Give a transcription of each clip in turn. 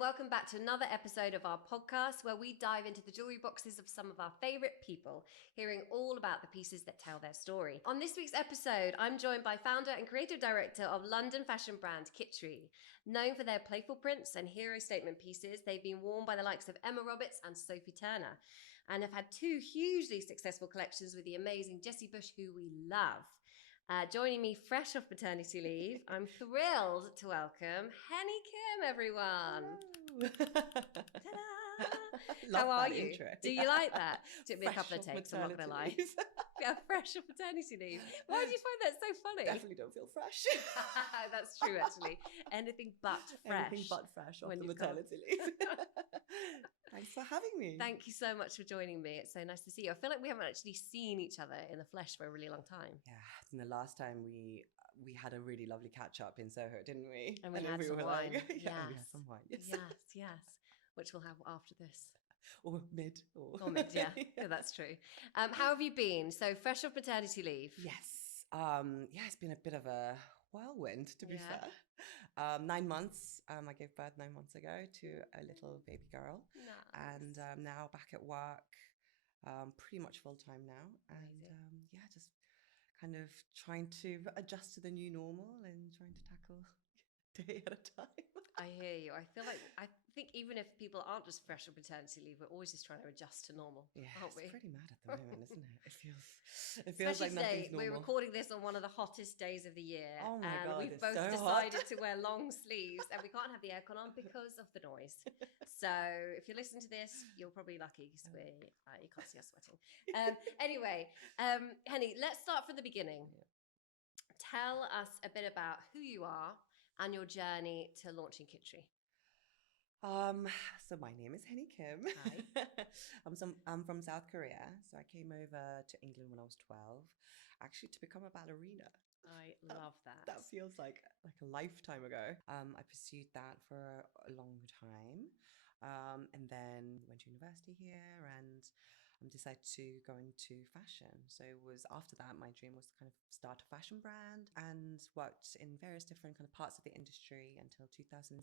welcome back to another episode of our podcast where we dive into the jewellery boxes of some of our favourite people, hearing all about the pieces that tell their story. On this week's episode, I'm joined by founder and creative director of London fashion brand Kitri. Known for their playful prints and hero statement pieces, they've been worn by the likes of Emma Roberts and Sophie Turner, and have had two hugely successful collections with the amazing Jessie Bush, who we love. Joining me fresh off maternity leave, I'm thrilled to welcome Haeni Kim, everyone. How are you? Intro. Do you like that? Took me a couple of takes, I'm not going to lie. Yeah, fresh off maternity leave. Why do you find that so funny? Definitely don't feel fresh. That's true, actually. Anything but fresh. Anything but fresh off the maternity leave. Thanks for having me. Thank you so much for joining me. It's so nice to see you. I feel like we haven't actually seen each other in the flesh for a really long time. Yeah, and the last time we had a really lovely catch up in Soho, didn't we? And we had some wine. Like, we had some wine. Yes. Which we'll have after this. Or mid. Yeah. Yeah, that's true. How have you been? So fresh off maternity leave. Yes. It's been a bit of a whirlwind, to be fair. 9 months. I gave birth 9 months ago to a little baby girl. Nice. And now back at work, pretty much full time now. And just kind of trying to adjust to the new normal and trying to tackle day at a time. I hear you. I think even if people aren't just fresh on maternity leave, we're always just trying to adjust to normal, aren't we? It's pretty mad at the moment, isn't it? It feels Especially like nothing's normal. We're recording this on one of the hottest days of the year. Oh my God, we've it's both so decided hot. to wear long sleeves and we can't have the aircon on because of the noise. So if you're listening to this, you're probably lucky because you can't see us sweating. Anyway, Haeni, let's start from the beginning. Tell us a bit about who you are and your journey to launching Kitri. So my name is Haeni Kim. Hi. I'm from South Korea. So I came over to England when I was 12, actually to become a ballerina. I love that. That feels like a lifetime ago. I pursued that for a long time. And then went to university here and decided to go into fashion. So it was after that, my dream was to kind of start a fashion brand and worked in various different kind of parts of the industry until 2017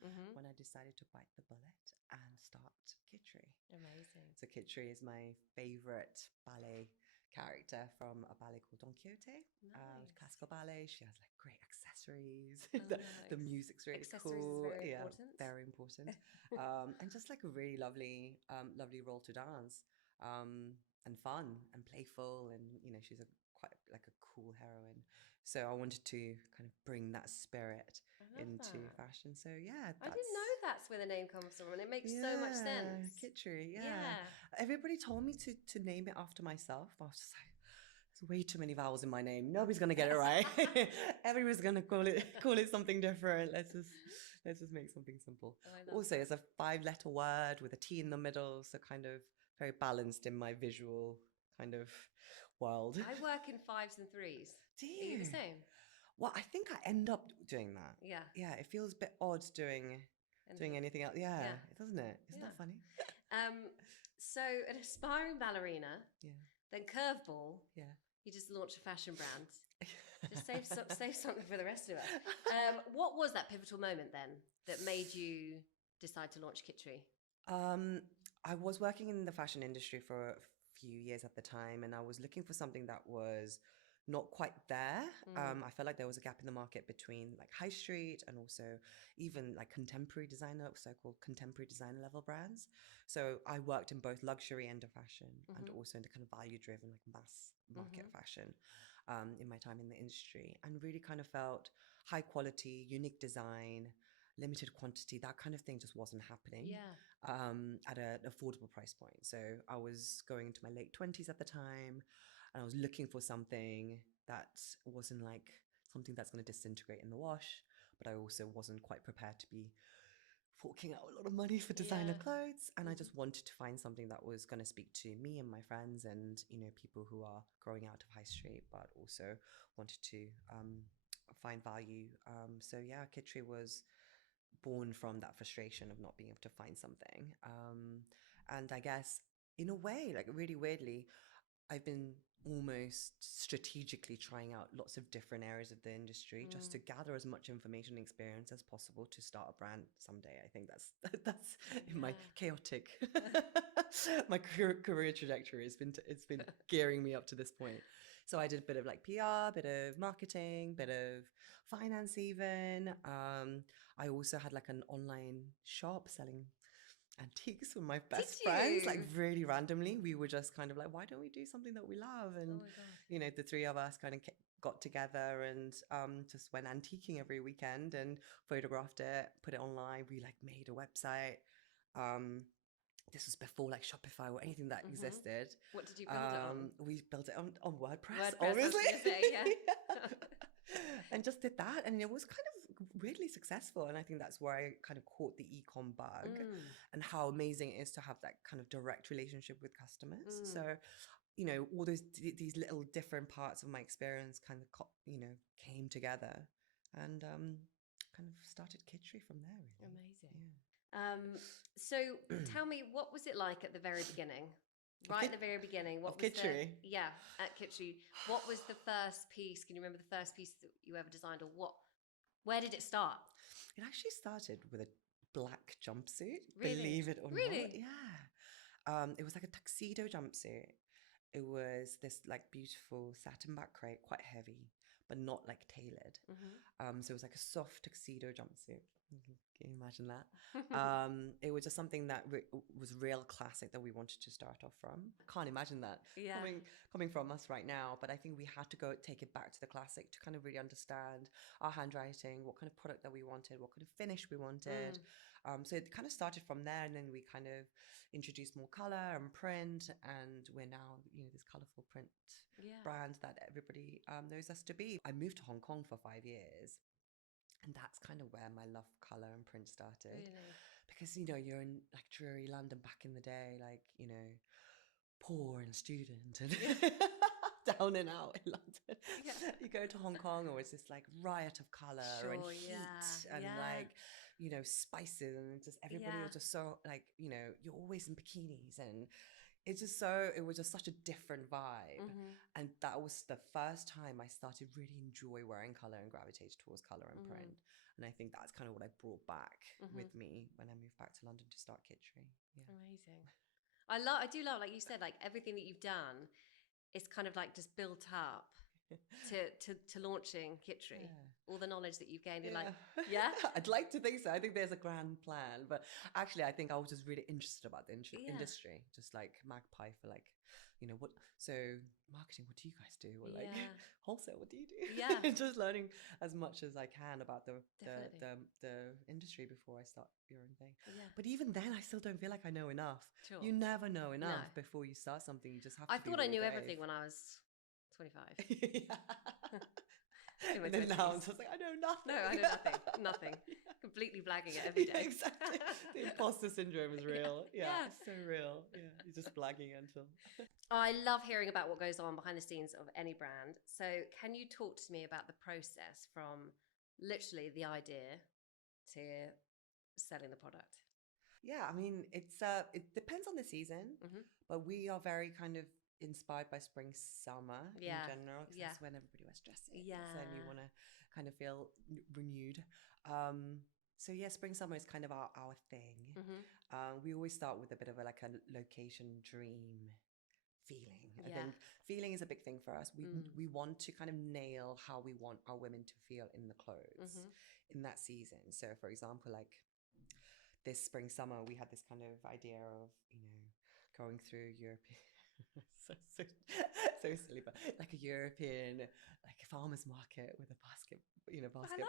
when I decided to bite the bullet and start Kitri. Amazing. So Kitri is my favorite ballet character from a ballet called Don Quixote. Nice. Classical ballet. She has like great accessories. Oh, the music's really accessories cool. is very important. Very important. And just like a really lovely role to dance. And fun and playful, and she's quite like a cool heroine. So I wanted to kind of bring that spirit into fashion. So I didn't know that's where the name comes from, and it makes so much sense. Kitri, Everybody told me to name it after myself. I was just like, there's way too many vowels in my name. Nobody's gonna get it right. Everybody's gonna call it something different. Let's just make something simple. Also, it's a 5-letter word with a T in the middle, so kind of very balanced in my visual kind of world. I work in 5s and 3s. Do you? Are you the same? Well, I think I end up doing that. Yeah. Yeah, it feels a bit odd doing anything else. Yeah, doesn't it? Isn't that funny? So an aspiring ballerina, then curveball. Yeah. You just launched a fashion brand. Just save something for the rest of us. What was that pivotal moment then that made you decide to launch Kitri? I was working in the fashion industry for a few years at the time, and I was looking for something that was not quite there. I felt like there was a gap in the market between like high street and also even like contemporary designer, so-called contemporary designer level brands. So I worked in both luxury end of fashion and also in the kind of value-driven like mass market fashion in my time in the industry, and really kind of felt high quality, unique design, limited quantity, that kind of thing just wasn't happening at an affordable price point. So I was going into my late 20s at the time, and I was looking for something that wasn't like something that's going to disintegrate in the wash, but I also wasn't quite prepared to be forking out a lot of money for designer clothes. And I just wanted to find something that was going to speak to me and my friends and, people who are growing out of high street, but also wanted to find value. So Kitri was born from that frustration of not being able to find something. And I guess in a way, like really weirdly, I've been almost strategically trying out lots of different areas of the industry just to gather as much information and experience as possible to start a brand someday. I think that's in my chaotic my career trajectory. It's been gearing me up to this point. So I did a bit of like PR, bit of marketing, bit of finance even. I also had like an online shop selling antiques with my best friends, like really randomly. We were just kind of like, why don't we do something that we love? And the three of us kind of got together and just went antiquing every weekend and photographed it, put it online. We like made a website. This was before like Shopify or anything that existed. What did you build it on? We built it on WordPress, obviously. And just did that, and it was kind of really successful. And I think that's where I kind of caught the e-com bug and how amazing it is to have that kind of direct relationship with customers. So, all these little different parts of my experience kind of came together and kind of started Kitri from there. Really. Amazing. Yeah. So tell me, what was it like at the very beginning? Right at the very beginning, what was Kitri? At Kitri. What was the first piece? Can you remember the first piece that you ever designed, or where did it start? It actually started with a black jumpsuit. Really? Believe it or really? not. Yeah. It was like a tuxedo jumpsuit. It was this like beautiful satin back crepe, quite heavy, but not like tailored. So it was like a soft tuxedo jumpsuit. Can you imagine that? It was just something that was real classic that we wanted to start off from. Can't imagine that coming from us right now, but I think we had to go take it back to the classic to kind of really understand our handwriting, what kind of product that we wanted, what kind of finish we wanted. So it kind of started from there, and then we kind of introduced more color and print, and we're now this colorful print brand that everybody knows us to be. I moved to Hong Kong for 5 years. And that's kind of where my love for colour and print started. Really? Because, you're in like dreary London back in the day, like, poor and student and down and out in London. You go to Hong Kong and it's this like riot of colour and heat and like, spices, and just everybody was just so like, you're always in bikinis, and it was just such a different vibe. And that was the first time I started really enjoy wearing color and gravitate towards color and print. And I think that's kind of what I brought back with me when I moved back to London to start Kitri. Amazing. I do love, like you said, like everything that you've done is kind of like just built up to launching Kitri. All the knowledge that you've gained, you're like, I'd like to think so. I think there's a grand plan, but actually I think I was just really interested about the industry, just like magpie for like, what, so marketing, what do you guys do? Or like wholesale, what do you do? Just learning as much as I can about the industry before I start your own thing. But even then I still don't feel like I know enough. You never know enough before you start something. You just have to I thought I knew everything when I was 25. And then now I'm just like, I know nothing. No, I know nothing. Completely blagging it every day. Exactly. The imposter syndrome is real. It's so real. You're just blagging until. I love hearing about what goes on behind the scenes of any brand. So can you talk to me about the process from literally the idea to selling the product? Yeah, I mean, it depends on the season, but we are very kind of inspired by spring, summer in general, because that's when everybody wears dresses. And you want to kind of feel renewed. So spring, summer is kind of our thing. We always start with a bit of a location dream feeling. I think feeling is a big thing for us. We want to kind of nail how we want our women to feel in the clothes in that season. So for example, like this spring, summer, we had this kind of idea of, going through European so silly, but like a European like farmer's market with a basket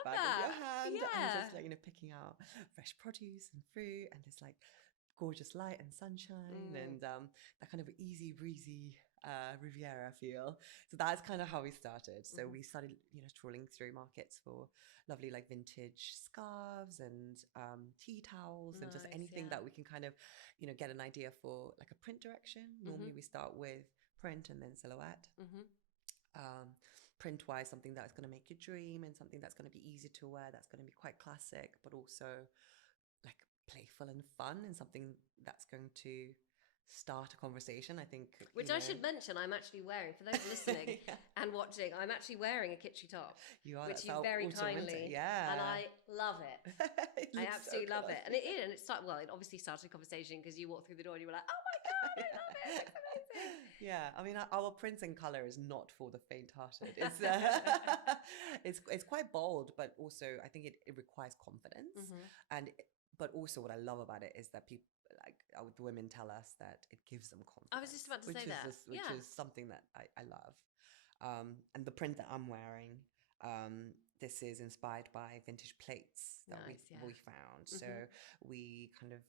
bag in your hand, and just like picking out fresh produce and fruit and this like gorgeous light and sunshine and that kind of easy breezy Riviera feel. So that's kind of how we started. So we started trawling through markets for lovely like vintage scarves and tea towels and just anything that we can kind of get an idea for like a print direction. Normally we start with print and then silhouette. Print wise, something that's going to make you dream and something that's going to be easy to wear, that's going to be quite classic but also like playful and fun, and something that's going to start a conversation. I think, which I should mention, I'm actually wearing, for those listening yeah. and watching, I'm actually wearing a Kitri top, You are, which that's you our very autumn winter. kindly, Yeah. and I love it. It I looks so absolutely good love on it. And you. it is, and it started, well, it obviously started a conversation because you walked through the door and you were like, oh my God, I love it. It's amazing. Yeah, I mean, our prints in color is not for the faint-hearted. It's it's quite bold, but also I think it requires confidence. And but also what I love about it is that people, like the women, tell us that it gives them confidence. I was just about to say that. Which is something that I love. And the print that I'm wearing, this is inspired by vintage plates that we found. So we kind of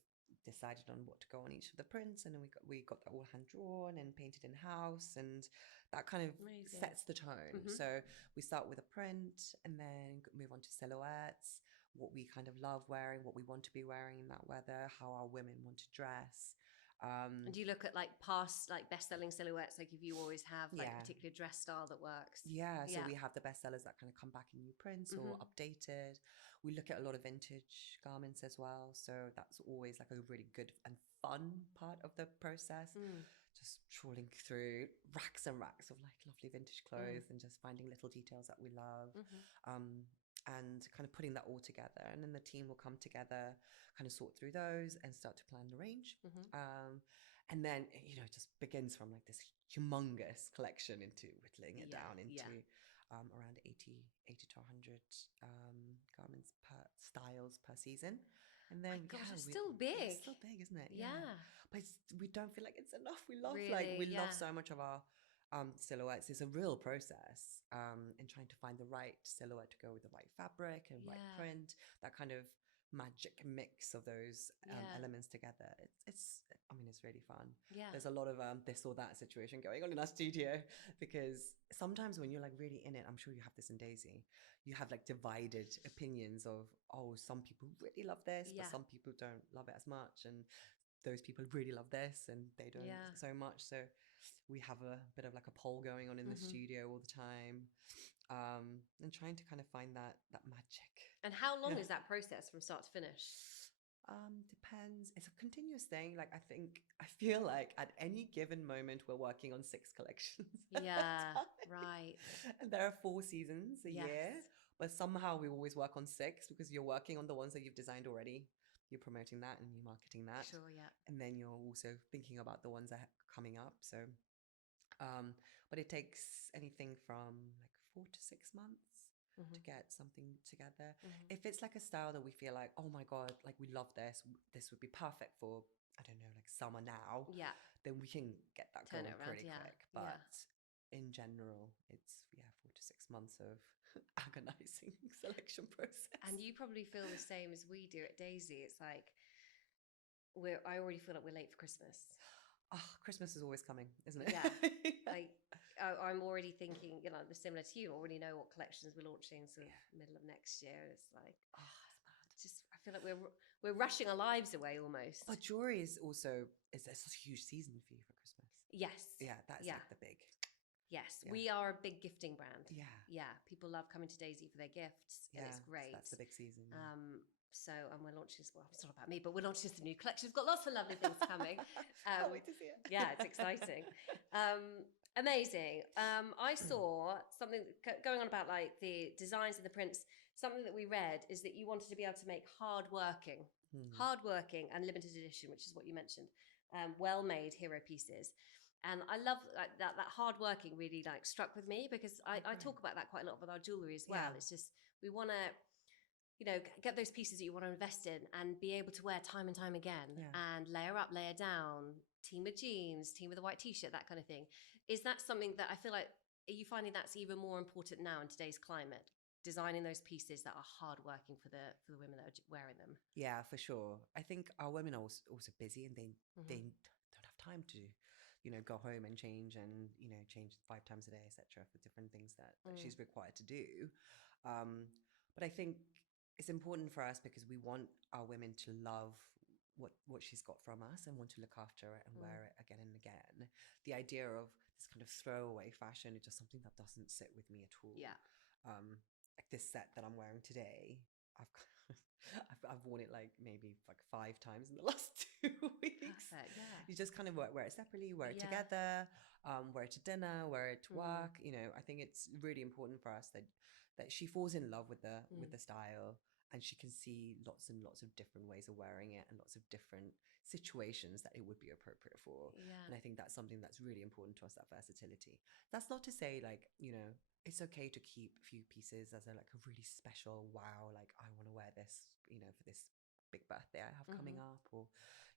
decided on what to go on each of the prints, and then we got that all hand drawn and painted in house, and that kind of sets the tone. So we start with a print and then move on to silhouettes, what we kind of love wearing, what we want to be wearing in that weather, how our women want to dress. And do you look at like past like best-selling silhouettes, like if you always have like a particular dress style that works? So we have the bestsellers that kind of come back in new prints or updated. We look at a lot of vintage garments as well, so that's always like a really good and fun part of the process. Just trawling through racks and racks of like lovely vintage clothes and just finding little details that we love. And kind of putting that all together, and then the team will come together, kind of sort through those and start to plan the range. And then it just begins from like this humongous collection into whittling it down into around 80 to 100 garments per styles per season. And then it's still big. It's still big, isn't it? But we don't feel like it's enough. We love love so much of our silhouettes. It's a real process in trying to find the right silhouette to go with the right fabric and right print, that kind of magic mix of those elements together. It's really fun. There's a lot of this or that situation going on in our studio, because sometimes when you're like really in it, I'm sure you have this in Daisy, you have like divided opinions of, some people really love this, but some people don't love it as much, and those people really love this and they don't so much. So we have a bit of like a poll going on in the studio all the time, and trying to kind of find that magic. And how long is that process from start to finish? Depends. It's a continuous thing. Like I feel like at any given moment we're working on 6 collections. Right. And there are 4 seasons a year, but somehow we always work on 6, because you're working on the ones that you've designed already. You're promoting that and you're marketing that. Sure, And then you're also thinking about the ones that are coming up. So, but it takes anything from like 4 to 6 months to get something together. If it's like a style that we feel like, oh my God, like we love this would be perfect for, I don't know, like summer now. Then we can get that going pretty quick. But in general, it's 4 to 6 months of agonizing selection process. And you probably feel the same as we do at Daisy. It's like I already feel like we're late for Christmas. Christmas is always coming, isn't it? Like I'm already thinking, similar to you, already know what collections we're launching sort of middle of next year. It's like, I feel like we're rushing our lives away almost. But jewelry is also it's a huge season for you for Christmas. Yes. That's like the big. Yes, we are a big gifting brand. Yeah. People love coming to Daisy for their gifts, and it's great. So that's the big season. And we're launching this. Well, it's not about me, but we're launching the new collection. We've got lots of lovely things coming. Can't wait to see it. Yeah, it's exciting. Amazing. I saw something going on about like the designs and the prints. Something that we read is that you wanted to be able to make hardworking and limited edition, which is what you mentioned, well-made hero pieces. And I love that hardworking really like struck with me, because I talk about that quite a lot with our jewellery as well. It's just, we want to, get those pieces that you want to invest in and be able to wear time and time again, and layer up, layer down, team with jeans, team with a white t-shirt, that kind of thing. Is that something that I feel like, are you finding that's even more important now in today's climate? Designing those pieces that are hardworking for the women that are wearing them. Yeah, for sure. I think our women are also busy, and they don't have time to, go home and change and, change 5 times a day, etc., for different things that she's required to do. But I think it's important for us because we want our women to love what she's got from us and want to look after it and wear it again and again. The idea of this kind of throwaway fashion is just something that doesn't sit with me at all. Like this set that I'm wearing today, I've worn it like maybe like 5 times in the last 2 weeks. Perfect, yeah. You just kind of wear it separately, wear it Yeah. together, wear it to dinner, wear it to Mm. work. You know, I think it's really important for us that she falls in love with the style, and she can see lots and lots of different ways of wearing it and lots of different situations that it would be appropriate for. Yeah. And I think that's something that's really important to us, that versatility. That's not to say like, you know, it's okay to keep a few pieces as a like a really special wow, like I want to wear this, you know, for this big birthday I have coming up, or,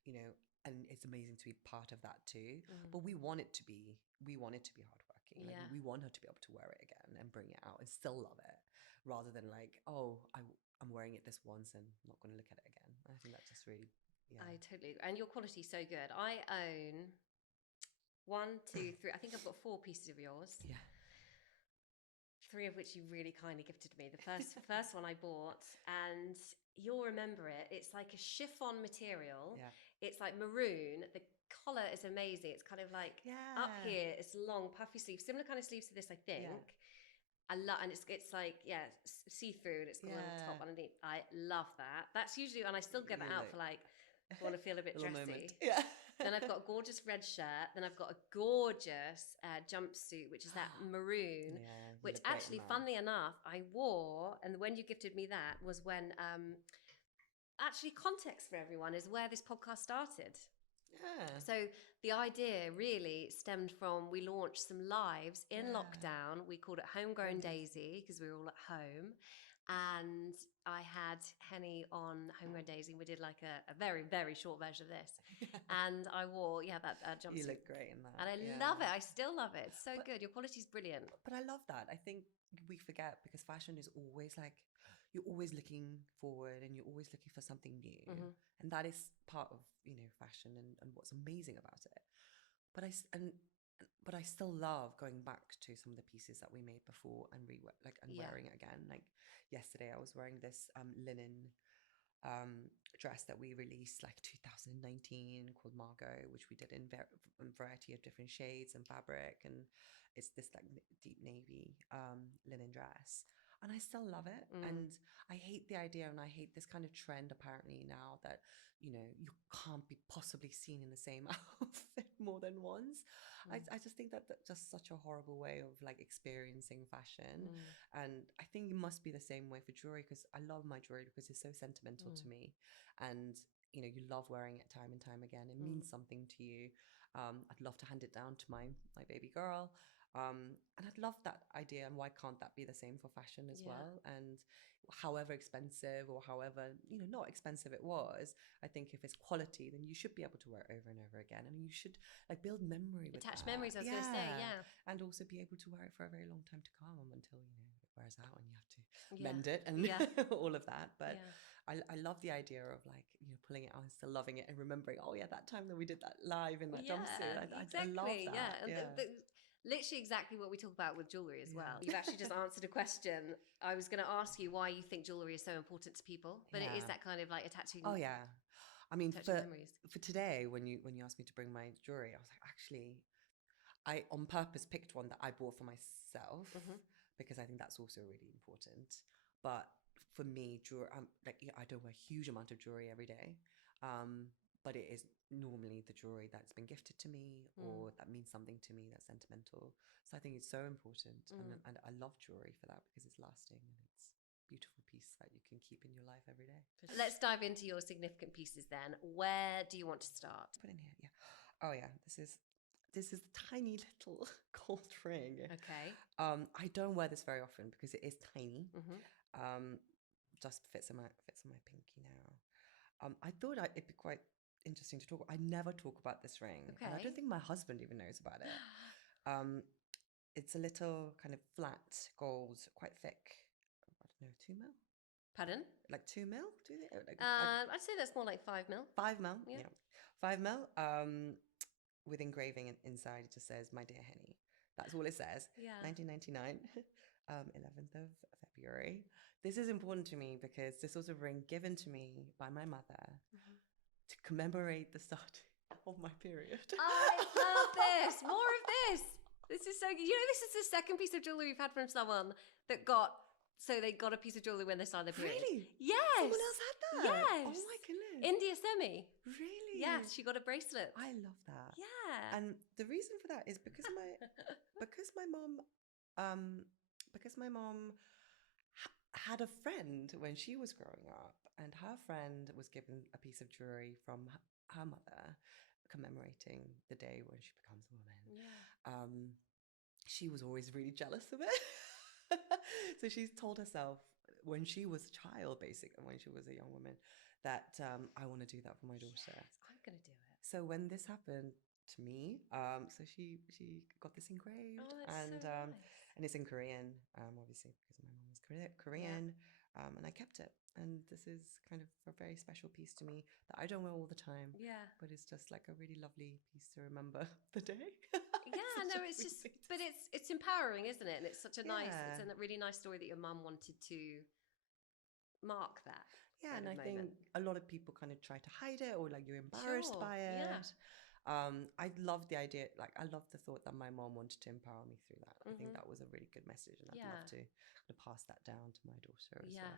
you know, and it's amazing to be part of that too. But we want it to be hardworking. Like, Yeah. we want her to be able to wear it again and bring it out and still love it, rather than like, oh, I'm wearing it this once and not going to look at it again. I think that just really, yeah. I totally agree. And your quality's so good. I own 1, 2, 3. I think I've got 4 pieces of yours. Yeah. 3 of which you really kindly gifted me. The first one I bought, and you'll remember it. It's like a chiffon material. Yeah. It's like maroon. The collar is amazing. It's kind of like up here. It's long, puffy sleeves, similar kind of sleeves to this, I think. Yeah. I love, and it's like see through, and it's got a little top underneath. I love that. That's usually, and I still get that out for like, I want to feel a bit dressy. Moment. Yeah. Then I've got a gorgeous red shirt. Then I've got a gorgeous jumpsuit, which is that maroon, which actually, funnily enough, I wore. And when you gifted me that was when, actually, context for everyone is where this podcast started. Yeah. So the idea really stemmed from, we launched some lives in lockdown. We called it Homegrown Daisy because we were all at home. And I had Haeni on Homegrown Daisy. We did like a very, very short version of this. And I wore, that jumpsuit. You look great in that. And I love it. I still love it. It's so good. Your quality's brilliant. But I love that. I think we forget, because fashion is always like, you're always looking forward and you're always looking for something new. And that is part of, you know, fashion and what's amazing about it. But I still love going back to some of the pieces that we made before and wearing it again. Like yesterday I was wearing this linen dress that we released like 2019 called Margot, which we did in a variety of different shades and fabric, and it's this like deep navy linen dress. And I still love it. And I hate the idea, and I hate this kind of trend apparently now that, you know, you can't be possibly seen in the same outfit more than once. I just think that's just such a horrible way of like experiencing fashion. And I think it must be the same way for jewelry, because I love my jewelry because it's so sentimental to me. And, you know, you love wearing it time and time again. It means something to you. I'd love to hand it down to my baby girl. And I'd love that idea, and why can't that be the same for fashion as well? And however expensive or however, you know, not expensive it was, I think if it's quality, then you should be able to wear it over and over again, and you should like build memory with attach that. memories, I was going to say, and also be able to wear it for a very long time to come, until, you know, it wears out and you have to mend it and all of that. But I love the idea of like, you know, pulling it out and still loving it and remembering, oh yeah, that time that we did that live in that jumpsuit. I love that. Literally exactly what we talk about with jewellery as well. You've actually just answered a question. I was going to ask you why you think jewellery is so important to people, but it is that kind of like attaching. Oh yeah, I mean, memories. For today, when you asked me to bring my jewellery, I was like, actually, I on purpose picked one that I bought for myself, because I think that's also really important. But for me, jewelry, I don't wear a huge amount of jewelry every day. But it is normally the jewelry that's been gifted to me, or that means something to me, that's sentimental. So I think it's so important. And I love jewelry for that, because it's lasting and it's a beautiful piece that you can keep in your life every day. Let's dive into your significant pieces then. Where do you want to start? Put in here, yeah. Oh yeah, this is a tiny little gold ring. Okay. I don't wear this very often because it is tiny. Just fits on my pinky now. I thought it'd be quite interesting to talk. I never talk about this ring, and I don't think my husband even knows about it. It's a little kind of flat gold, quite thick. I don't know, 2 mil. Pardon? Like 2 mil? Do you think? Like, I'd say that's more like 5 mil. 5 mil. Yeah. 5 mil. With engraving inside, it just says "My dear Haeni." That's all it says. 1999, 11th of February. This is important to me because this was a ring given to me by my mother to commemorate the start of my period. I love this. More of this. This is so good. You know, this is the second piece of jewellery we've had from someone that got So they got a piece of jewellery when they started their period. Really? Yes. Someone else had that? Yes. Oh my goodness. India Semi. Really? Yes, she got a bracelet. I love that. Yeah. And the reason for that is because my mom had a friend when she was growing up, and her friend was given a piece of jewelry from her mother commemorating the day when she becomes a woman. Yeah. She was always really jealous of it. So she's told herself when she was a child, basically, when she was a young woman, that I want to do that for my daughter. Yes, I'm going to do it. So when this happened to me, so she got this engraved, Oh, that's and so nice. and it's in Korean, obviously because my mom was Korean, and I kept it. And this is kind of a very special piece to me that I don't wear all the time. Yeah. But it's just like a really lovely piece to remember the day. Yeah, no, it's just, but it's empowering, isn't it? And it's such a nice, Yeah. it's a really nice story that your mum wanted to mark that. Yeah, and I moment. think a lot of people kind of try to hide it, or like you're embarrassed Sure, by it. yeah. I love the idea, like I love the thought that my mom wanted to empower me through that. I think that was a really good message, and I'd love to pass that down to my daughter as well. Yeah,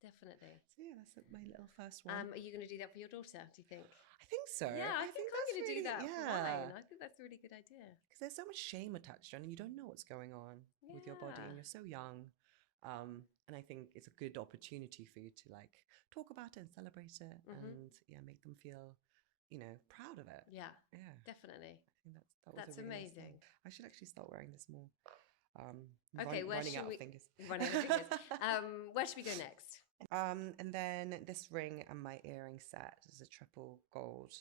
definitely. So yeah, that's my little first one. Are you going to do that for your daughter, do you think? I think so. Yeah, I think I'm going to do that for mine. I think that's a really good idea. Because there's so much shame attached to it, and you don't know what's going on with your body, and you're so young. And I think it's a good opportunity for you to like talk about it and celebrate it, and make them feel, proud of it. Yeah, I definitely. think that's a really amazing. Nice thing. I should actually start wearing this more. Okay, running out of fingers. Running out of fingers. Where should we go next? And then this ring and my earring set is a triple gold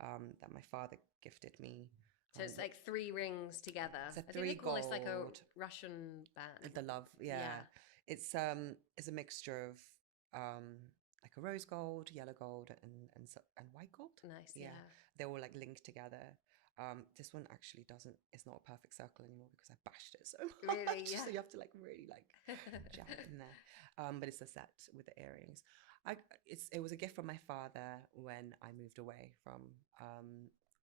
that my father gifted me. So it's like 3 rings together. It's a I think they call this like a gold. Russian band. The love, yeah. It's a mixture of like a rose gold, yellow gold, and white gold. Nice, yeah. They're all like linked together. This one actually it's not a perfect circle anymore because I bashed it so much. Really, yeah. So you have to like really like jam it in there. But it's a set with the earrings. It was a gift from my father when I moved away from.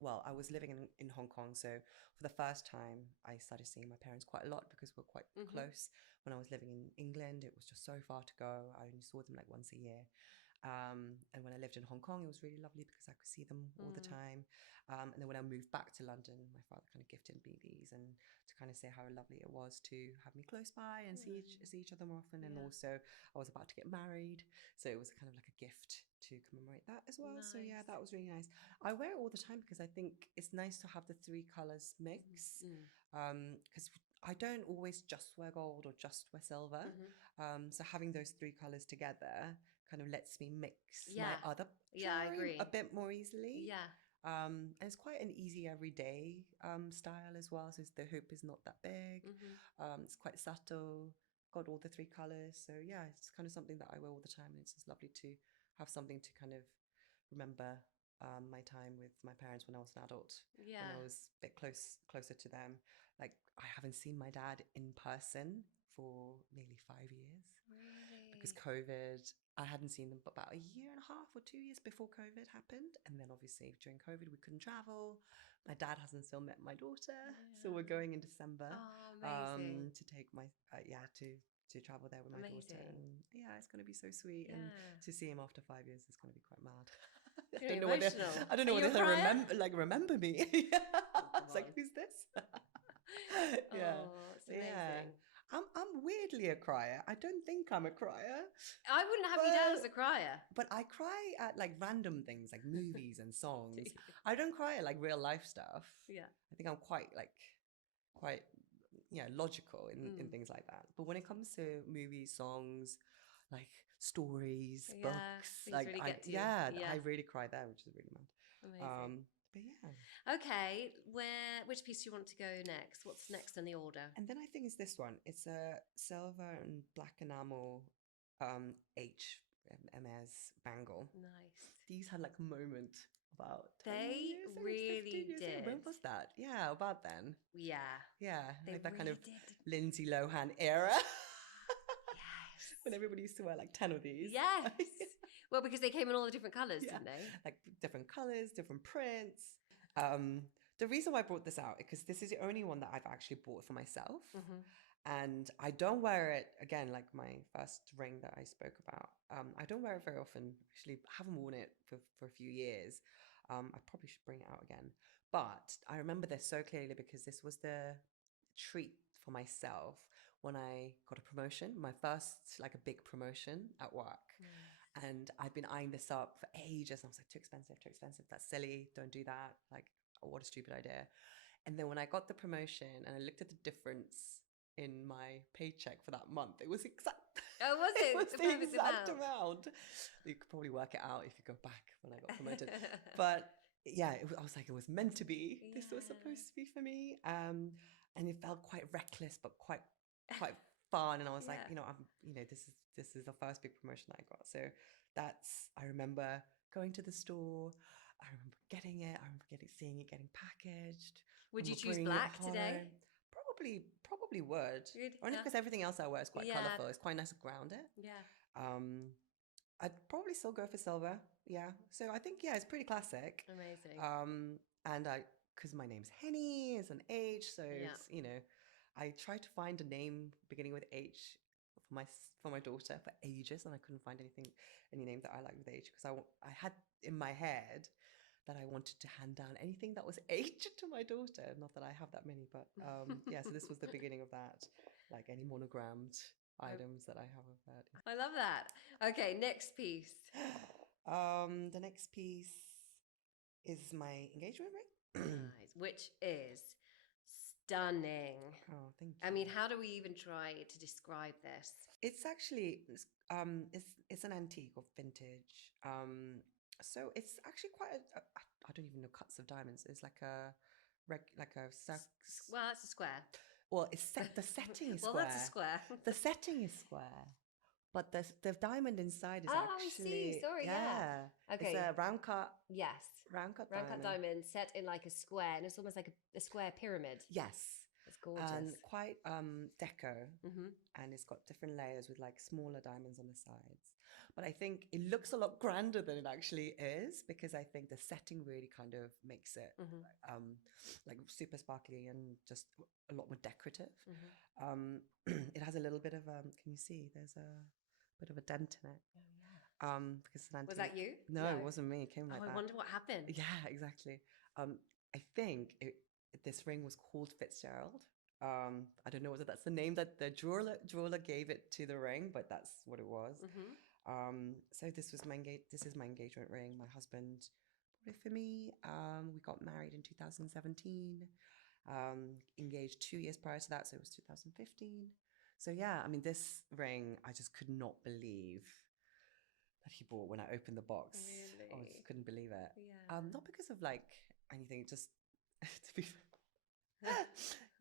I was living in Hong Kong, so for the first time, I started seeing my parents quite a lot because we're quite close. When I was living in England, it was just so far to go. I only saw them like once a year. And when I lived in Hong Kong, it was really lovely because I could see them all the time. And then when I moved back to London, my father kind of gifted me these, and to kind of say how lovely it was to have me close by and see each other more often. And also I was about to get married, so it was kind of like a gift to commemorate that as well. Nice. So yeah, that was really nice. I wear it all the time because I think it's nice to have the 3 colors mix, because I don't always just wear gold or just wear silver. So having those 3 colors together kind of lets me mix my other I agree. a bit more easily. Yeah. And it's quite an easy everyday style as well. So the hoop is not that big. It's quite subtle. Got all the 3 colors. So yeah, it's kind of something that I wear all the time. And it's just lovely to have something to kind of remember my time with my parents when I was an adult. Yeah. When I was a bit closer to them. Like I haven't seen my dad in person for nearly 5 years. Really? Because COVID, I hadn't seen them for about 1.5 years or 2 years before COVID happened. And then obviously during COVID, we couldn't travel. My dad hasn't still met my daughter. So we're going in December to take my, to travel there with my daughter. And yeah, it's going to be so sweet. And to see him after 5 years is going to be quite mad. I don't know whether he'll remember me. It's like, who's this? Oh, it's amazing. I'm weirdly a crier. I don't think I'm a crier. I wouldn't have you down as a crier. But I cry at like random things like movies and songs. I don't cry at like real life stuff. Yeah. I think I'm quite logical in things like that. But when it comes to movies, songs, like stories, books, like really get to you. I really cry there, which is really mad. Amazing. But yeah. Okay, which piece do you want to go next? What's next in the order? And then I think it's this one. It's a silver and black enamel HMS bangle. Nice. These had like a moment about 10 years, really did. When was that? Yeah, about then. Yeah. Yeah, like that really kind of did. Lindsay Lohan era. Yes. When everybody used to wear like 10 of these. Yes. Well, because they came in all the different colours, didn't they? Like different colours, different prints. The reason why I brought this out is because this is the only one that I've actually bought for myself. And I don't wear it, again, like my first ring that I spoke about. I don't wear it very often. Actually, I haven't worn it for a few years. I probably should bring it out again. But I remember this so clearly because this was the treat for myself when I got a promotion, my first, like a big promotion at work. And I'd been eyeing this up for ages. And I was like, too expensive, too expensive. That's silly. Don't do that. Like, oh, what a stupid idea. And then when I got the promotion and I looked at the difference in my paycheck for that month, it was exact. Oh, was it? It was the perfect exact amount. You could probably work it out if you go back when I got promoted. But yeah, I was like, it was meant to be. Yeah. This was supposed to be for me. And it felt quite reckless, but quite fun. And I was like, Yeah. this is the first big promotion that I got. So I remember going to the store. I remember getting it. I remember seeing it getting packaged. Would you choose bringing it black today? home. Probably would. Good, Only yeah. because everything else I wear is quite Yeah. colourful. It's quite nice to ground it. Yeah. I'd probably still go for silver. Yeah. So I think, yeah, it's pretty classic. Amazing. And because my name's Haeni, it's an H, so Yeah. it's, I tried to find a name beginning with H for my daughter for ages, and I couldn't find any name that I liked with H, because I had in my head that I wanted to hand down anything that was H to my daughter. Not that I have that many, but yeah. So this was the beginning of that, like any monogrammed items that I have of that. I love that. Okay, next piece. The next piece is my engagement ring. Nice. Which is stunning. Oh, thank you. I mean, how do we even try to describe this? It's actually it's an antique or vintage. So it's actually quite I don't even know cuts of diamonds. It's like a Well, that's a square. Well, the setting is well, square. that's a square. The setting is square, but the diamond inside is actually. I see. Sorry, yeah. Okay. It's a round cut. Yes. Round cut diamond set in like a square, and it's almost like a square pyramid. Yes. It's gorgeous. And quite deco. Mm-hmm. And it's got different layers with like smaller diamonds on the sides. But I think it looks a lot grander than it actually is, because I think the setting really kind of makes it like super sparkly and just a lot more decorative. Mm-hmm. It has a little bit of can you see? There's a bit of a dent in it. Oh yeah. Because it's an antique. Was that you? No, it wasn't me. It came like that. I wonder what happened. Yeah, exactly. I think this ring was called Fitzgerald. I don't know whether that's the name that the jeweler gave it to the ring, but that's what it was. Mm-hmm. So this is my engagement ring. My husband bought it for me. We got married in 2017. Engaged 2 years prior to that, so it was 2015. So yeah, I mean, this ring I just could not believe that he bought when I opened the box. Really? I just couldn't believe it. Yeah. Not because of like anything, just to be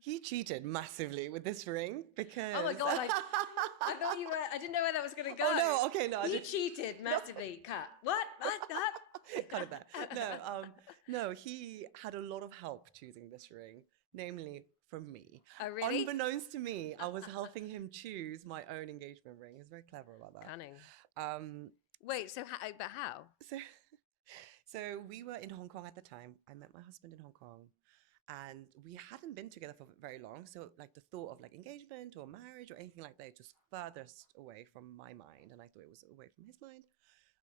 he cheated massively with this ring because oh my god, I thought you were. I didn't know where that was going to go. Oh no, okay, no. He cheated massively. Cut. What? Cut it there. No, he had a lot of help choosing this ring, namely from me. Oh really? Unbeknownst to me, I was helping him choose my own engagement ring. He was very clever about that. Cunning. Wait, so but how? So we were in Hong Kong at the time. I met my husband in Hong Kong. And we hadn't been together for very long. So like the thought of like engagement or marriage or anything like that just furthest away from my mind. And I thought it was away from his mind.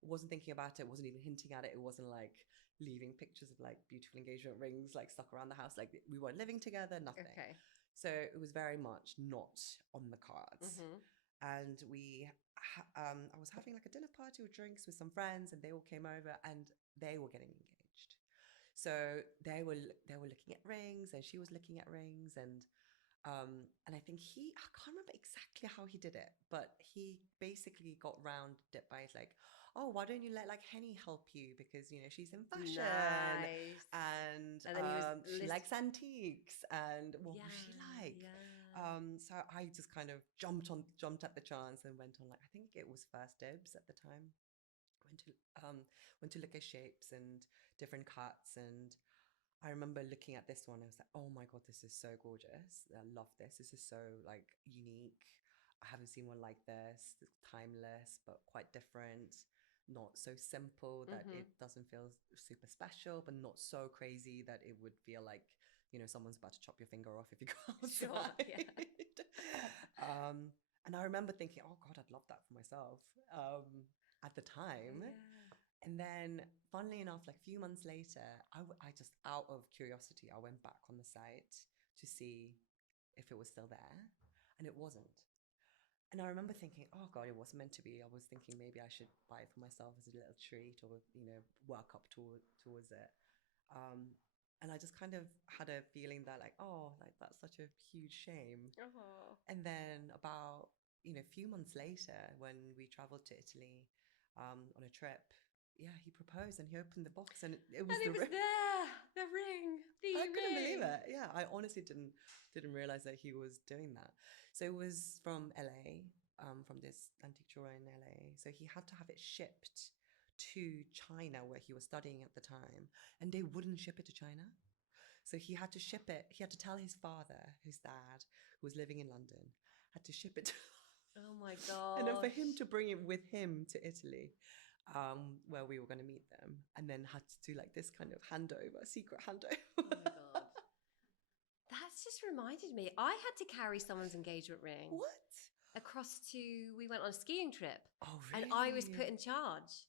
Wasn't thinking about it. Wasn't even hinting at it. It wasn't like leaving pictures of like beautiful engagement rings like stuck around the house. Like we weren't living together, nothing. Okay. So it was very much not on the cards. Mm-hmm. And I was having like a dinner party with drinks with some friends, and they all came over and they were getting engaged. So they were looking at rings, and she was looking at rings, and I think I can't remember exactly how he did it, but he basically got rounded it by like, oh, why don't you let like Haeni help you, because she's in fashion, nice. and then she likes antiques, and what would she like? Yeah. So I just kind of jumped at the chance and went on, like, I think it was first dibs at the time. Went to look at shapes and different cuts, and I remember looking at this one. I was like, oh my god, this is so gorgeous. I love this. This is so like unique. I haven't seen one like this. It's timeless but quite different. Not so simple that it doesn't feel super special, but not so crazy that it would feel like someone's about to chop your finger off if you go outside. Sure, yeah. And I remember thinking, oh God, I'd love that for myself at the time. Yeah. And then, funnily enough, like a few months later, I just, out of curiosity, I went back on the site to see if it was still there, and it wasn't. And I remember thinking, oh God, it wasn't meant to be. I was thinking maybe I should buy it for myself as a little treat, or work up towards it. And I just kind of had a feeling that, like, oh, like that's such a huge shame. Oh. And then about a few months later, when we traveled to Italy on a trip, yeah, he proposed and he opened the box and it was And it was there, the ring, I couldn't believe it. Yeah, I honestly didn't realize that he was doing that. So it was from LA, from this antique jeweler in LA. So he had to have it shipped to China, where he was studying at the time, and they wouldn't ship it to China. So he had to ship it. He had to tell his father, his dad, who was living in London, had to ship it to Oh my God. and then for him to bring it with him to Italy, where we were going to meet them, and then had to do like this kind of handover, secret handover. Oh my God. That's just reminded me. I had to carry someone's engagement ring. What? We went on a skiing trip. Oh, really? And I was put in charge.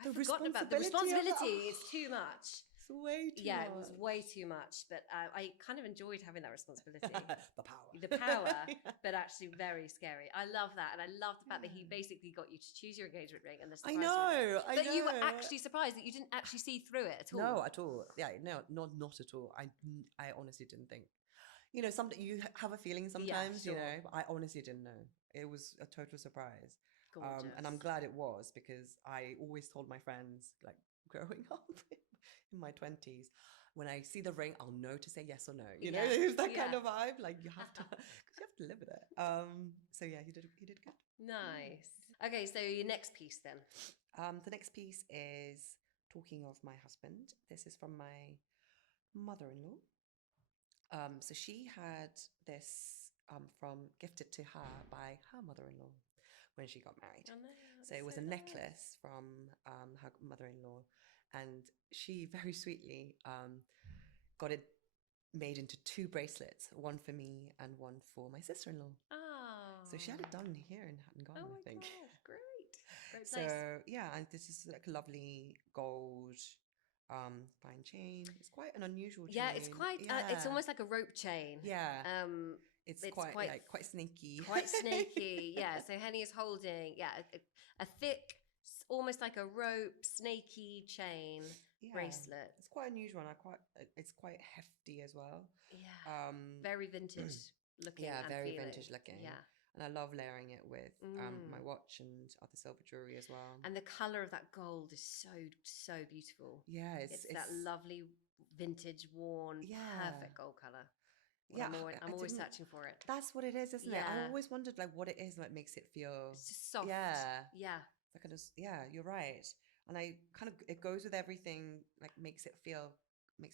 I've The forgotten about the responsibility of responsibility. that. It's too much. It's way too Yeah, much. it was way too much. But I kind of enjoyed having that responsibility. The power. The power, Yeah. but actually very scary. I love that. And I love the fact that he Yeah. basically got you to choose your engagement ring and the I surprise know. ring. I But know. you were actually surprised that you didn't actually see through it at all. No, at all. Yeah, no, not at all. I honestly didn't think. Something you have a feeling sometimes, sure. but I honestly didn't know. It was a total surprise. Gorgeous. And I'm glad it was, because I always told my friends, like growing up in my 20s, when I see the ring, I'll know to say yes or no. Yeah. It's that kind Yeah. of vibe. Like you have to, because you have to live with it. So yeah, he did good. Nice. Okay, so your next piece then. The next piece is talking of my husband. This is from my mother-in-law. So she had this from gifted to her by her mother-in-law when she got married. Oh, no, So it was a necklace from her mother-in-law, and she very sweetly got it made into 2 bracelets, one for me and one for my sister-in-law. Oh. So she had it done here in Hatton Garden, Oh my I think. God, great. Great So place. yeah, and this is like a lovely gold fine chain. It's quite an unusual chain. Yeah, it's quite. It's almost like a rope chain. Yeah. It's quite quite snaky. Quite snaky. Yeah. So Haeni is holding a thick, almost like a rope, snaky chain bracelet. It's quite unusual, and it's quite hefty as well. Yeah. Very vintage looking. Yeah, and very feeling. vintage looking. Yeah. And I love layering it with my watch and other silver jewelry as well. And the color of that gold is so beautiful. Yeah, it's that lovely vintage worn, perfect gold color. I'm always searching for it. That's what it is, isn't it? I always wondered like what it is that makes it feel. It's just soft. Yeah. Like you're right. And it goes with everything. Like makes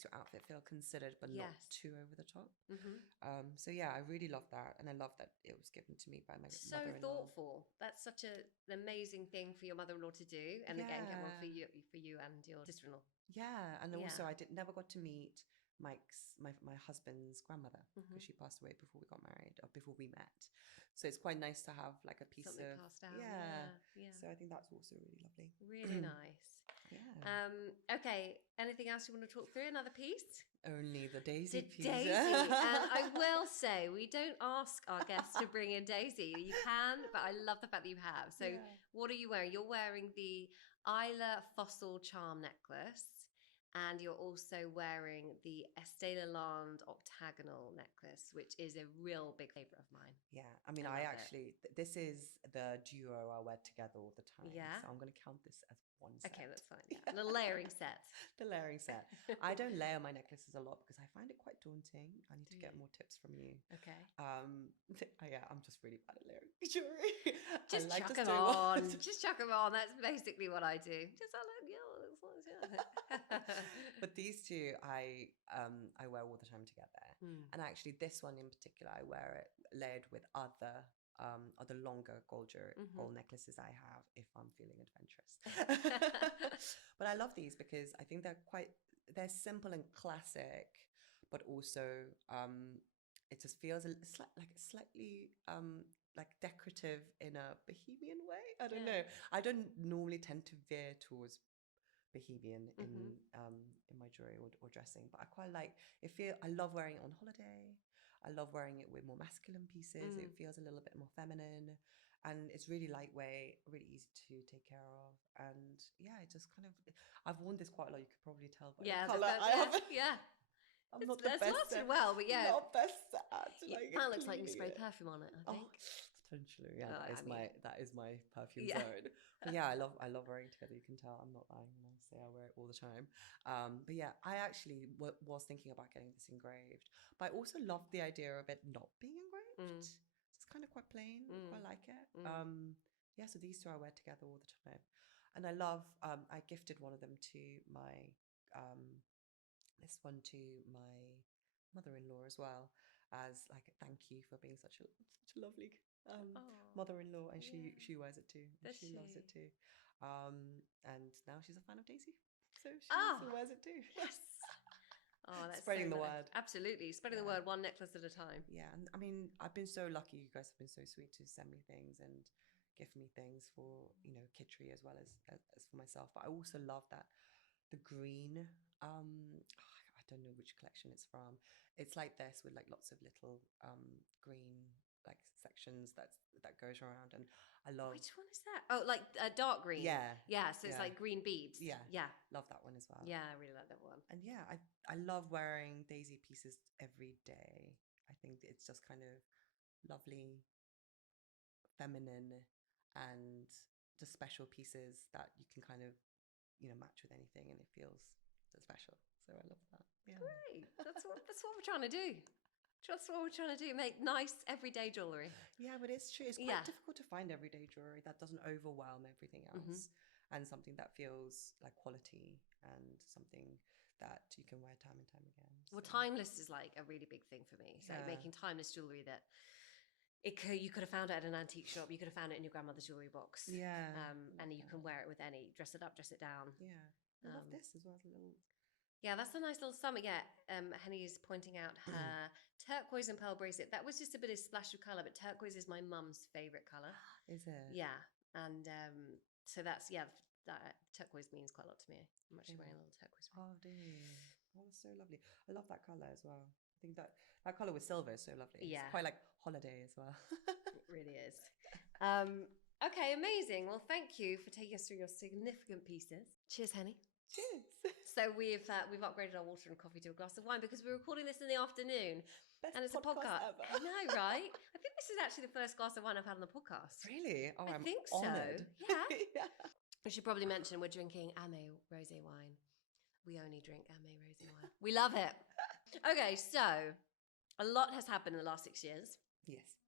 your outfit feel considered, but not too over the top. Mm-hmm. So yeah, I really love that, and I love that it was given to me by my mother-in-law. So thoughtful. That's such an amazing thing for your mother-in-law to do, and again, get one for you and your sister-in-law. Yeah, and also I never got to meet my husband's grandmother, because she passed away before we got married, or before we met. So it's quite nice to have like a piece Something of passed down. Yeah. So I think that's also really lovely. Really nice. Yeah. Okay. Anything else you want to talk through? Another piece? Only the daisy piece. Daisy. And I will say, we don't ask our guests to bring in Daisy. You can, but I love the fact that you have. So what are you wearing? You're wearing the Isla Fossil Charm necklace. And you're also wearing the Estée Lalande octagonal necklace, which is a real big favorite of mine. Yeah, I mean, this is the duo I wear together all the time. Yeah. So I'm going to count this as one set. Okay, that's fine. Yeah. The layering set. The layering set. I don't layer my necklaces a lot because I find it quite daunting. I need to get more tips from you. Okay. I'm just really bad at layering jewelry. Just chuck them on. Just chuck them on. That's basically what I do. But these two I wear all the time together. And actually this one in particular, I wear it layered with other longer gold necklaces I have if I'm feeling adventurous. But I love these because I think they're simple and classic, but also it just feels slightly like decorative in a bohemian way. I don't know. I don't normally tend to veer towards bohemian in my jewelry or dressing, but I quite like it. I love wearing it on holiday. I love wearing it with more masculine pieces. It feels a little bit more feminine, and it's really lightweight, really easy to take care of. And yeah, it just kind of, I've worn this quite a lot. You could probably tell by the color. I'm not the it's best lasted well, but yeah, not best at like that looks like you spray cleaning it. perfume on it, I think. Potentially, yeah. Oh, that is my perfume zone. But yeah, I love wearing together. You can tell I'm not lying when I say I wear it all the time. But yeah, I actually was thinking about getting this engraved, but I also love the idea of it not being engraved. It's kind of quite plain. I quite like it. Yeah, so these two I wear together all the time, and I love. I gifted one of them to my this one to my mother-in-law as well, as like a thank you for being such a lovely mother-in-law, and she wears it too. She loves it too. And now she's a fan of Daisy, so she also wears it too. Yes. Oh, that's spreading so the nice. word. Absolutely, spreading the word, one necklace at a time. Yeah, and I mean, I've been so lucky. You guys have been so sweet to send me things and give me things for Kitri as well as for myself. But I also love that the green. I don't know which collection it's from. It's like this with like lots of little green like sections that goes around, and I love. Which one is that? Oh, like dark green. Yeah. So it's like green beads. Yeah. Yeah. Love that one as well. Yeah, I really like that one. And yeah, I love wearing Daisy pieces every day. I think it's just kind of lovely, feminine, and just special pieces that you can kind of match with anything, and it feels so special. So I love that. Yeah. Great. That's what we're trying to do. Just what we're trying to do. Make nice everyday jewellery. Yeah, but it's true. It's quite difficult to find everyday jewellery that doesn't overwhelm everything else, and something that feels like quality and something that you can wear time and time again. Well, timeless is like a really big thing for me. It's like making timeless jewellery that you could have found it at an antique shop. You could have found it in your grandmother's jewellery box. Yeah. And you can wear it with any. Dress it up, dress it down. Yeah. I love this as well as a little. Yeah, that's a nice little summer. Yeah, Haeni is pointing out her turquoise and pearl bracelet. That was just a bit of splash of colour, but turquoise is my mum's favourite colour. Is it? Yeah, and so that's that turquoise means quite a lot to me. I'm actually wearing a little turquoise ring. Oh, dear. Oh, that's so lovely. I love that colour as well. I think that colour with silver is so lovely. Yeah, it's quite like holiday as well. It really is. Okay, amazing. Well, thank you for taking us through your significant pieces. Cheers, Haeni. Cheers. So we've upgraded our water and coffee to a glass of wine because we're recording this in the afternoon. Best and it's a podcast. Ever. I know, right? I think this is actually the first glass of wine I've had on the podcast. Really? Oh, I I'm think honoured. so. Yeah. Yeah. We should probably mention we're drinking Amé rosé wine. We only drink Amé rosé wine. We love it. Okay, so a lot has happened in the last 6 years. Yes.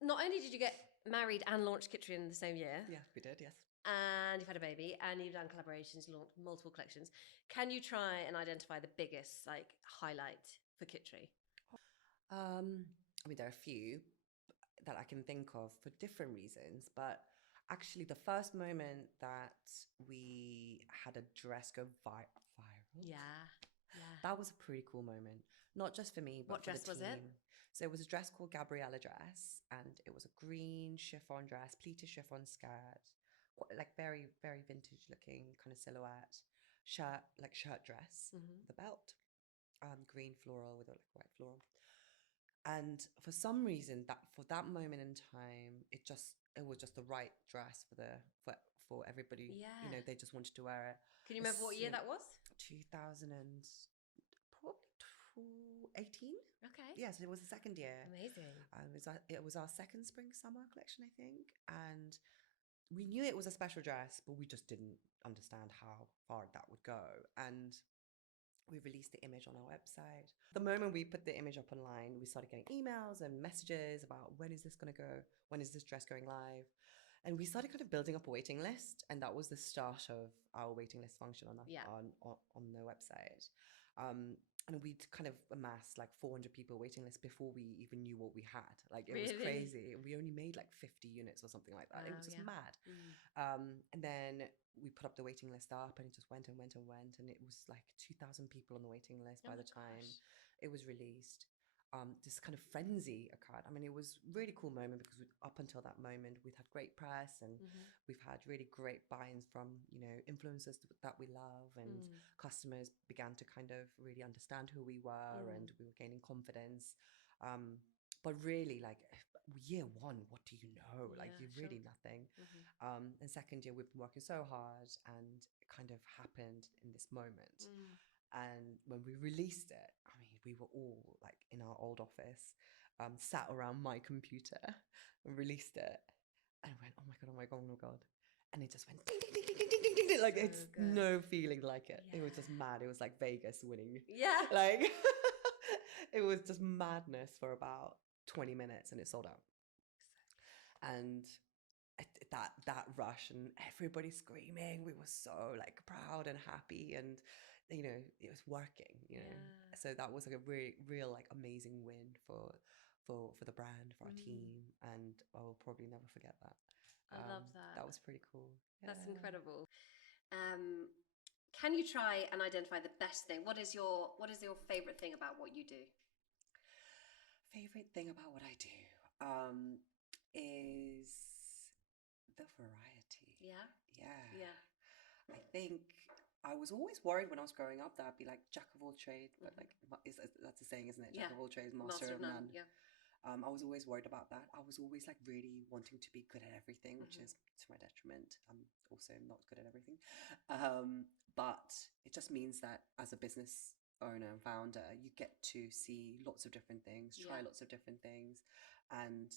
Not only did you get married and launched Kitri in the same year. Yeah, we did, yes. And you've had a baby, and you've done collaborations, launched multiple collections. Can you try and identify the biggest highlight for Kitri? I mean, there are a few that I can think of for different reasons, but actually, the first moment that we had a dress go viral, that was a pretty cool moment. Not just for me, but what for dress the team. was it? So it was a dress called Gabriella dress, and it was a green chiffon dress, pleated chiffon skirt. Like very, very vintage looking kind of silhouette shirt dress, the belt, green floral with a white floral. And for some reason, that for that moment in time, it was just the right dress for everybody. Yeah. They just wanted to wear it. Can you remember what year that was? 2018. Okay. Yes, it was the second year. Amazing. It was our second spring summer collection, I think, and we knew it was a special dress, but we just didn't understand how far that would go. And we released the image on our website. The moment we put the image up online, we started getting emails and messages about when is this going to go? When is this dress going live? And we started kind of building up a waiting list. And that was the start of our waiting list function on the website. And we'd kind of amassed 400 people waiting list before we even knew what we had. It was crazy. We only made 50 units or something like that. It was just mad. And then we put up the waiting list up, and it just went and went and went. And it was 2,000 people on the waiting list by the time. it was released, this kind of frenzy occurred. I mean, it was a really cool moment because up until that moment, we'd had great press and we've had really great buy-ins from, influencers that we love, and customers began to kind of really understand who we were, and we were gaining confidence. But really, like, year one, what do you know? Like, you're really nothing. And second year, we've been working so hard, and it kind of happened in this moment. And when we released it, I mean, we were all like in our old office, sat around my computer and released it, and went, oh my God, oh my God, oh my God. And it just went ding, ding, ding, ding, ding, ding, ding, ding. Like, So it's good. no feeling like it. Yeah. It was just mad. It was like Vegas winning. Yeah. Like, it was just madness for about 20 minutes, and it sold out. And that rush and everybody screaming, we were so like proud and happy, and it was working, so that was like a real like amazing win for the brand, for our team, and I will probably never forget that. I love that. That was pretty cool. That's incredible. Can you try and identify the best thing? What is your favorite thing about what you do? Favorite thing about what I do is the variety. Yeah. I think I was always worried when I was growing up that I'd be like jack of all trades, but like that's a saying, isn't it? Jack of all trades, master of none. Yeah. I was always worried about that. I was always like really wanting to be good at everything, which is to my detriment. I'm also not good at everything. But it just means that as a business owner and founder, you get to see lots of different things, try lots of different things, and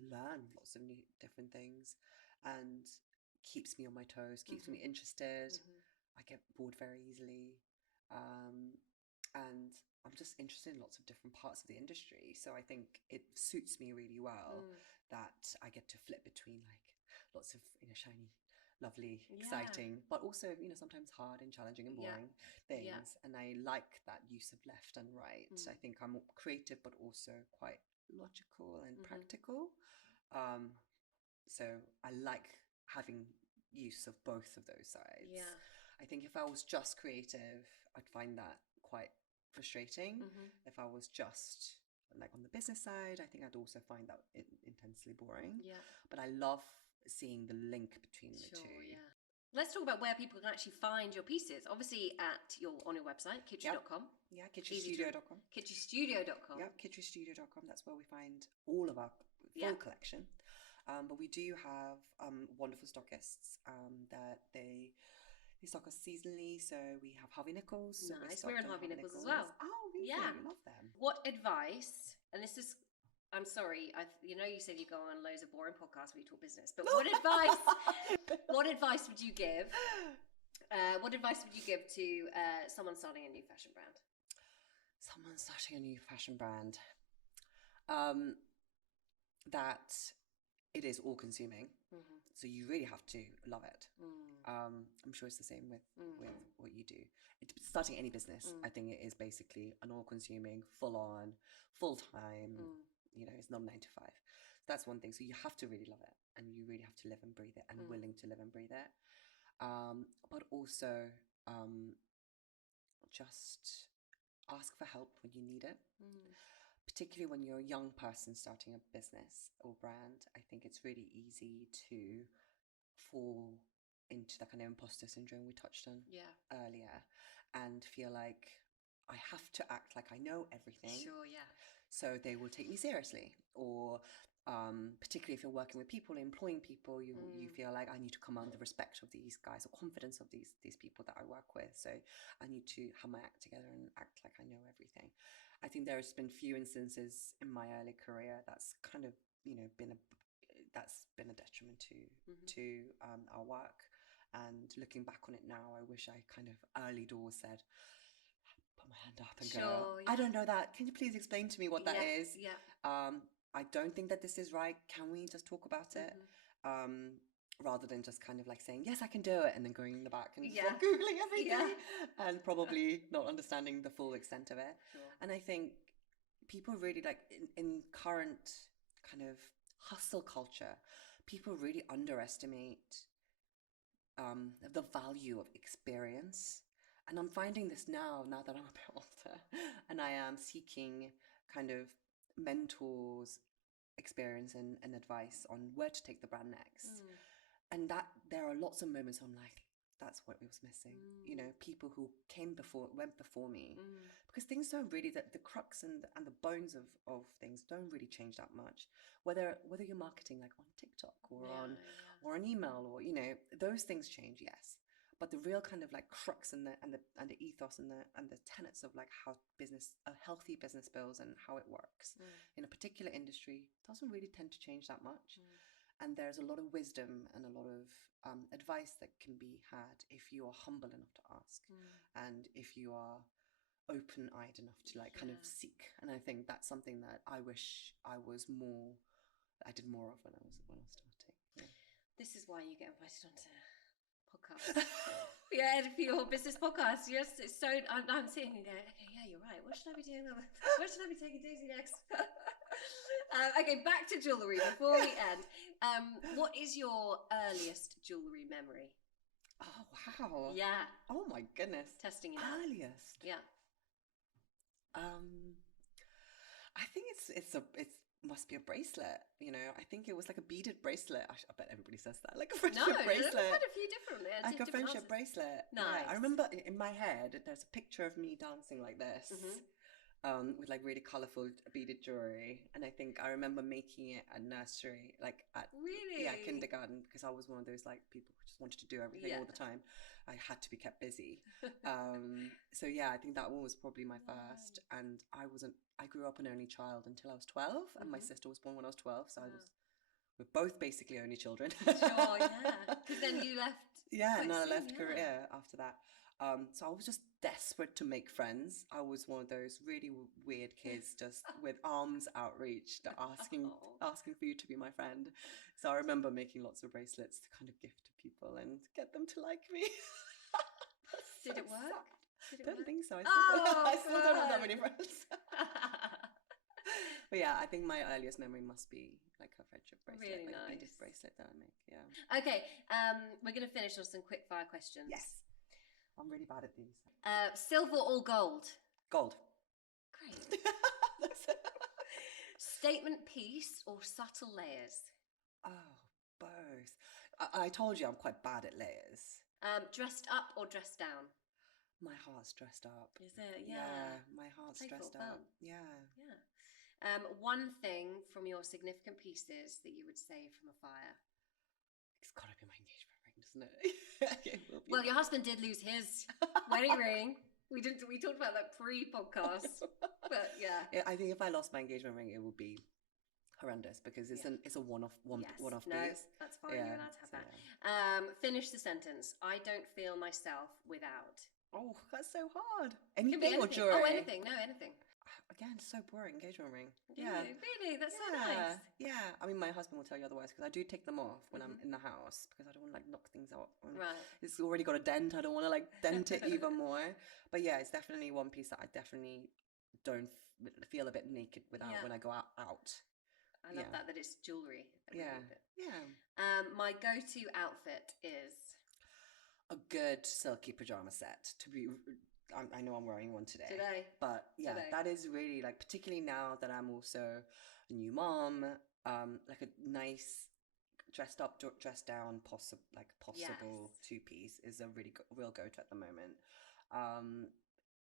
learn lots of new different things, and keeps me on my toes, keeps me interested. I get bored very easily. And I'm just interested in lots of different parts of the industry. So I think it suits me really well that I get to flip between like lots of, shiny, lovely, exciting, but also, sometimes hard and challenging and boring things. And I like that use of left and right. I think I'm creative, but also quite logical and practical. So I like having use of both of those sides. I think if I was just creative, I'd find that quite frustrating. If I was just like on the business side, I think I'd also find that intensely boring. But I love seeing the link between the two. Let's talk about where people can actually find your pieces. Obviously on your website, kitri.com. Yeah, kitristudio.com. Kitristudio.com. Yeah, kitristudio.com. That's where we find all of our full collection. But we do have wonderful stockists that they stock us seasonally. So we have Harvey Nichols. Nice. We're in Harvey Nichols as well. Oh, really? Yeah. Love them. What advice, and this is, I'm sorry, you said you go on loads of boring podcasts where you talk business, but what advice would you give? What advice would you give to someone starting a new fashion brand? Someone starting a new fashion brand. That it is all consuming. So you really have to love it. I'm sure it's the same with what you do. Starting any business, I think it is basically an all-consuming, full-on, full-time, it's not 9 to 5. So that's one thing. So you have to really love it, and you really have to live and breathe it, and willing to live and breathe it. But also just ask for help when you need it. Particularly when you're a young person starting a business or brand, I think it's really easy to fall into that kind of imposter syndrome we touched on earlier, and feel like I have to act like I know everything. Sure, yeah. So they will take me seriously. Or particularly if you're working with people, employing people, you feel like I need to command the respect of these guys or confidence of these people that I work with. So I need to have my act together and act like I know everything. I think there's been few instances in my early career that's kind of been a detriment to our work. And looking back on it now, I wish I kind of early doors said, put my hand up and go, I don't know that. Can you please explain to me what that is? Yeah. I don't think that this is right. Can we just talk about it? Rather than just kind of like saying, yes, I can do it, and then going in the back and just like Googling everything and probably not understanding the full extent of it. Sure. And I think people really like in current kind of hustle culture, people really underestimate the value of experience And I'm finding this now that I'm a bit older, and I am seeking kind of mentors, experience, and advice on where to take the brand next. And that there are lots of moments I'm like, that's what was missing. You know, people who went before me, because things don't really, the crux and the bones of things don't really change that much. Whether you're marketing like on TikTok or or an email, or you know, those things change, yes. But the real kind of like crux and the ethos and the tenets of like how a healthy business builds and how it works in a particular industry doesn't really tend to change that much. And there's a lot of wisdom and a lot of advice that can be had if you are humble enough to ask, and if you are open-eyed enough to like kind of seek. And I think that's something that I wish I did more of when I was starting. Yeah. This is why you get invited onto podcasts. For your business podcast. Yes, it's so. I'm sitting and going, okay, yeah, you're right. What should I be doing? Where should I be taking Daisy next? Okay, back to jewellery before we end. What is your earliest jewellery memory? Oh wow! Yeah. Oh my goodness! Testing you out. Earliest. Yeah. I think it must be a bracelet. You know, I think it was like a beaded bracelet. I bet everybody says that, like a friendship bracelet. No, quite a few different. Like a friendship bracelet. Nice. Yeah, I remember in my head there's a picture of me dancing like this. With like really colourful beaded jewellery, and I think I remember making it at nursery, like at kindergarten, because I was one of those like people who just wanted to do everything all the time. I had to be kept busy. So yeah, I think that one was probably my first. And I grew up an only child until I was 12, and my sister was born when I was 12, so we're both basically only children. Sure, yeah. Because then you left. Yeah, and I left career after that. So I was just desperate to make friends. I was one of those really weird kids, just with arms outreached, asking for you to be my friend. So I remember making lots of bracelets to kind of gift to people and get them to like me. Did it work? Don't think so. I still don't have that many friends. But yeah, I think my earliest memory must be like a friendship bracelet, really like nice. a beaded bracelet that I make. Yeah. Okay, we're gonna finish on some quick fire questions. Yes. I'm really bad at these. Silver or gold? Gold. Great. Statement piece or subtle layers? Oh, both. I told you I'm quite bad at layers. Dressed up or dressed down? My heart's dressed up. Is it? Yeah, my heart's dressed up. Yeah. Yeah. One thing from your significant pieces that you would save from a fire? It's got to be my engagement ring, doesn't it? Well, your husband did lose his wedding ring. We talked about that pre-podcast, but yeah. I think if I lost my engagement ring, it would be horrendous, because it's a one-off piece. That's fine. You're allowed to have that. Finish the sentence. I don't feel myself without. Oh, that's so hard. Anything or jewelry? Oh, anything. No, anything. Again, so boring. Engagement ring. Really? That's so nice. Yeah. I mean, my husband will tell you otherwise, because I do take them off when I'm in the house, because I don't want to like knock things out. Right. It's already got a dent. I don't want to like dent it even more. But yeah, it's definitely one piece that I definitely don't feel a bit naked without when I go out. I love that it's jewellery. Yeah. My go-to outfit is a good silky pajama set. I know I'm wearing one today. But yeah, that is really like, particularly now that I'm also a new mom, like a nice dressed up, dressed down, possible two-piece is a really real go-to at the moment.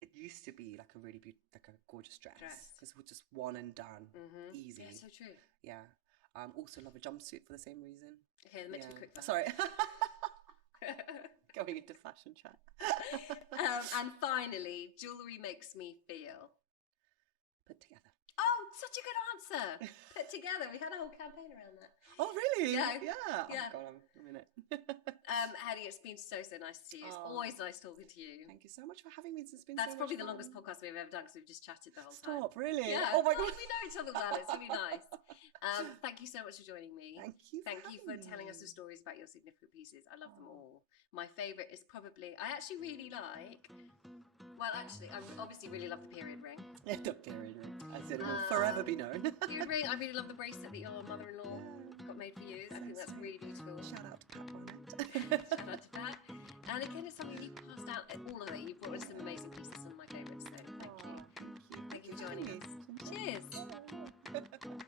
It used to be like a really like a gorgeous dress, because it was just one and done, easy. Yeah, so true. Yeah. Also love a jumpsuit for the same reason. Okay, let's make a quick. Sorry. Going into fashion chat. And finally, jewellery makes me feel put together. Oh, such a good answer. Put together. We had a whole campaign around that. Oh, really? Yeah. Oh, God, I'm in it. Haeni, it's been so nice to see you. It's always nice talking to you. Thank you so much for having me. That's probably the longest podcast we've ever done, because we've just chatted the whole time. Stop, really? Yeah. Oh my God. We know each other well. It's really nice. Thank you so much for joining me. Thank you for telling us the stories about your significant pieces. I love them all. My favourite is probably, I actually really like, I obviously really love the period ring. Yeah, the period ring. I said it will forever be known. Period ring. I really love the bracelet that your mother-in-law got made for you. I think that's really beautiful. Shout out to Pat. Shout out to Pat. And again, it's something you passed out at all of it. You brought us some amazing pieces, some of my favourites. So thank you. Thank you for joining us. Cheers.